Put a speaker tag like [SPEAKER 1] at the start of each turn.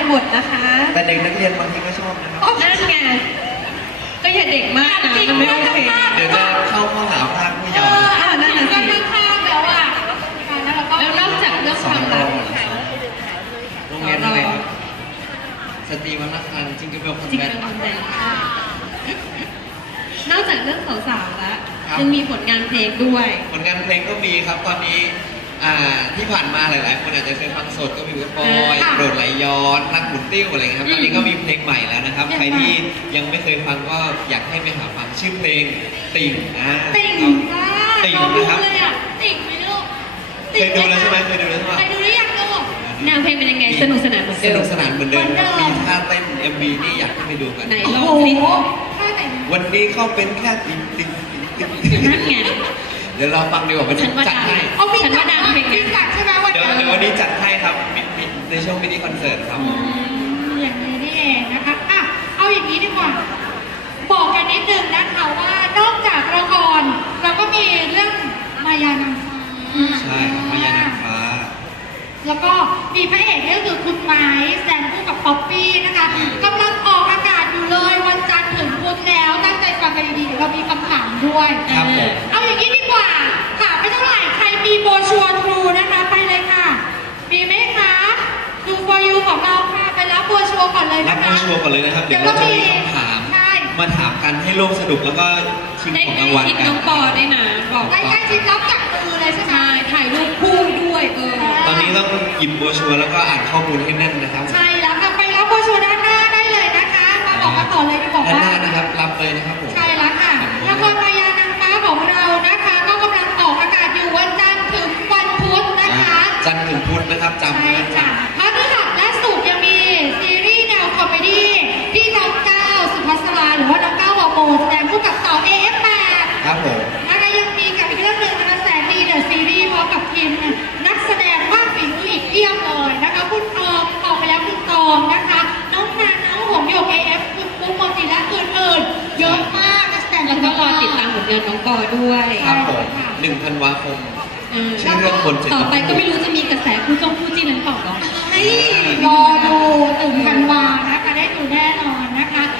[SPEAKER 1] บทนะคะ
[SPEAKER 2] แต่เด็กนักเรียนบางทีก็ชอบนะครับ
[SPEAKER 1] นั่นไงก็อย่าเด็กมากนะมันไม่โอเค
[SPEAKER 2] เดี๋ยวจะเข้าข้อหาภาคผู้เยาว์
[SPEAKER 1] นั่นน่ะสิ
[SPEAKER 3] ข้างๆแล้วอ่ะแล้วเราก็
[SPEAKER 1] แล้วนอกจากเรื่อง
[SPEAKER 2] ส
[SPEAKER 1] ค
[SPEAKER 2] อ
[SPEAKER 1] วาง ม
[SPEAKER 2] โร
[SPEAKER 1] รัก
[SPEAKER 2] งโรงเรียนอะไรครับสตรีวัฒนธรรมจริงก็เป็นคน
[SPEAKER 1] จริง
[SPEAKER 2] แบ
[SPEAKER 1] เป็
[SPEAKER 2] บ
[SPEAKER 1] นคนแดงนอกจากเรื่องสาวๆแล้ว
[SPEAKER 2] ครับ
[SPEAKER 1] ยังมีผลงานเพลงด้วย
[SPEAKER 2] ผลงานเพลงก็มีครับตอนนี้ที่ผ่านมาหลายๆคนอาจจะเคยฟังสดก็มีบอยโปรดไหลย้อนรักหมุนติ้วอะไรเงี้ยครับตอนนี้ก็มีเพลงใหม่แล้วนะครับใครที่ยังไม่เคยฟังก็อยากให้ไปหาฟังชื่อเพลงติ่ง
[SPEAKER 3] ติ่งค่ะ
[SPEAKER 2] ติ่ง
[SPEAKER 3] เราดู
[SPEAKER 2] นะครับ
[SPEAKER 3] เลยอ่ะติ่งไหมลูก
[SPEAKER 2] เคยดูแล้วใช่ไหมเคยดูแล้วใช่ไหม
[SPEAKER 3] เคยดูหรือยังลูก
[SPEAKER 1] แนวเพลงเป็นยังไงสนุกสนานเหมือน
[SPEAKER 2] ส
[SPEAKER 1] เดิ
[SPEAKER 2] นุ
[SPEAKER 1] ม
[SPEAKER 2] กสนานเหมือนเดิมครับ
[SPEAKER 3] เหมื
[SPEAKER 2] มี
[SPEAKER 3] อนเดิม
[SPEAKER 2] ท่าเต้น MV นี่อยากให้ไปดูกัน
[SPEAKER 1] ไหนล
[SPEAKER 3] โอ้
[SPEAKER 1] อง
[SPEAKER 3] โห
[SPEAKER 1] สิ
[SPEAKER 3] ท่าแต่ง
[SPEAKER 2] วันนี้เขาเป็นแค่ติ่งติ่งติ่งติ่ง
[SPEAKER 1] นั่นไง
[SPEAKER 2] เดี๋ยวเราฟังดีกว่าวัน
[SPEAKER 1] ฉั
[SPEAKER 2] นี้
[SPEAKER 1] นว่า
[SPEAKER 2] จัด
[SPEAKER 1] ดัง
[SPEAKER 2] ให้
[SPEAKER 3] เอามี
[SPEAKER 1] ฉันว่าดังเพลง
[SPEAKER 3] มี
[SPEAKER 1] เนี้ย
[SPEAKER 3] จัดใช่ไหมวัน
[SPEAKER 2] เดี๋ยว
[SPEAKER 3] นั้น
[SPEAKER 2] วันนี้จัดให้ครับในช่วงมินิคอนเสิร์ตครับผม
[SPEAKER 3] อย่างนี้นี่เองนะคะอ่ะเอาอย่างนี้ดีกว่า บอกกันนิดนึงนะคะว่านอกจากละครเราก็มีเรื่องมายานางฟ้า
[SPEAKER 2] ใช่ครับมายานางฟ้า
[SPEAKER 3] แล้วก็มีพระเอกก็คือคุณไม้แสดงคู่กับป๊อปปี้นะคะกำลังออกอากาศอยู่เลยวันจันทร์ถึงพุธแล้วตั้งใจฟังกันดีๆเดี๋ยวเรามีคำถามด้วย
[SPEAKER 2] ครับผม
[SPEAKER 3] เอาอย่างนี้ดีกว่าค่ะไม่เท่าไหร่ใครมีโบรชัวร์ทรูนะคะไปเลยค่ะ มีไหมคะดู for you ของเราค่ะไปรับโบรชัวร์ก่อนเลย
[SPEAKER 2] รับ
[SPEAKER 3] นะคะ
[SPEAKER 2] ผู้ชัวร์ก่อนเลยนะครับ เดี๋ยวเราจะมีคำถาม
[SPEAKER 3] ใช่
[SPEAKER 2] มาถามกันให้ร่วมสนุกแล้วก็ชิง
[SPEAKER 1] ได้
[SPEAKER 2] ของ
[SPEAKER 1] ใกล้
[SPEAKER 2] รางวัล
[SPEAKER 1] ชิด
[SPEAKER 2] กัน
[SPEAKER 1] น้องปอด้วยนะบอก
[SPEAKER 3] ใกล้ๆชิดรับจากมือเลยใช่ไหม
[SPEAKER 1] ใช่ถ่ายรูปคู่ด้วย
[SPEAKER 2] ตอนนี้ต้องหยิบโบรชัวร์แล้วก็อ่านข้อมูลให้แน่นนะครับ
[SPEAKER 3] ใช่แล้วค่ะไปรับโบรชัวร์ด้านหน้าได้เลยนะคะมาบอกกันต่อเลยดีกว่า
[SPEAKER 2] ด้านห
[SPEAKER 3] ว่า
[SPEAKER 2] น้านะครับรับเลยนะครับผม
[SPEAKER 3] ใช่แล้วค่ะละครมายานางฟ้าของเรานะคะ ก็กำลังออกอากาศอยู่วันจันทร์ถึงวันพุธนะคะ
[SPEAKER 2] จันทร์ถึงพุธนะครับจำ
[SPEAKER 3] ใช่
[SPEAKER 2] ไว้นะครั
[SPEAKER 3] ค่ะ
[SPEAKER 2] บ
[SPEAKER 3] พฤหัสและศุกร์ยังมีซีรีส์แนวคอมเมดี้ที่น้องก้าวสุภัสราหรือว่าน้องก้าววอโมแสดงคู่กับต่อ AF8
[SPEAKER 2] ครับผม
[SPEAKER 3] นะคะยังมีกับอีกเรื่องหนึ่งนะคะแสนดีเดอะซีรีส์พร้อมกับทีมนักแสดงมากฝีมืออีกเพียบเลยนะคะคุณตองออกไปแล้วคุณตองนะคะ น้องนันน้องหงโยก AF คุณปุ๊กโมจิและอื่นๆเยอะมากนักแสดง
[SPEAKER 1] แล้วก็รอติดตามผลงานน้องปอด้วย
[SPEAKER 2] ครับผม1 ธันวาคม ชื่อเรื่องคนเจ็ด
[SPEAKER 1] ต่อไปก็ไม่รู้จะมีกระแสคู่จงคู่จิ้นนั้นเปล่าเนาะ
[SPEAKER 3] ให้รอดู1 ธันวานะคะได้ดูแน่นอนนะคะ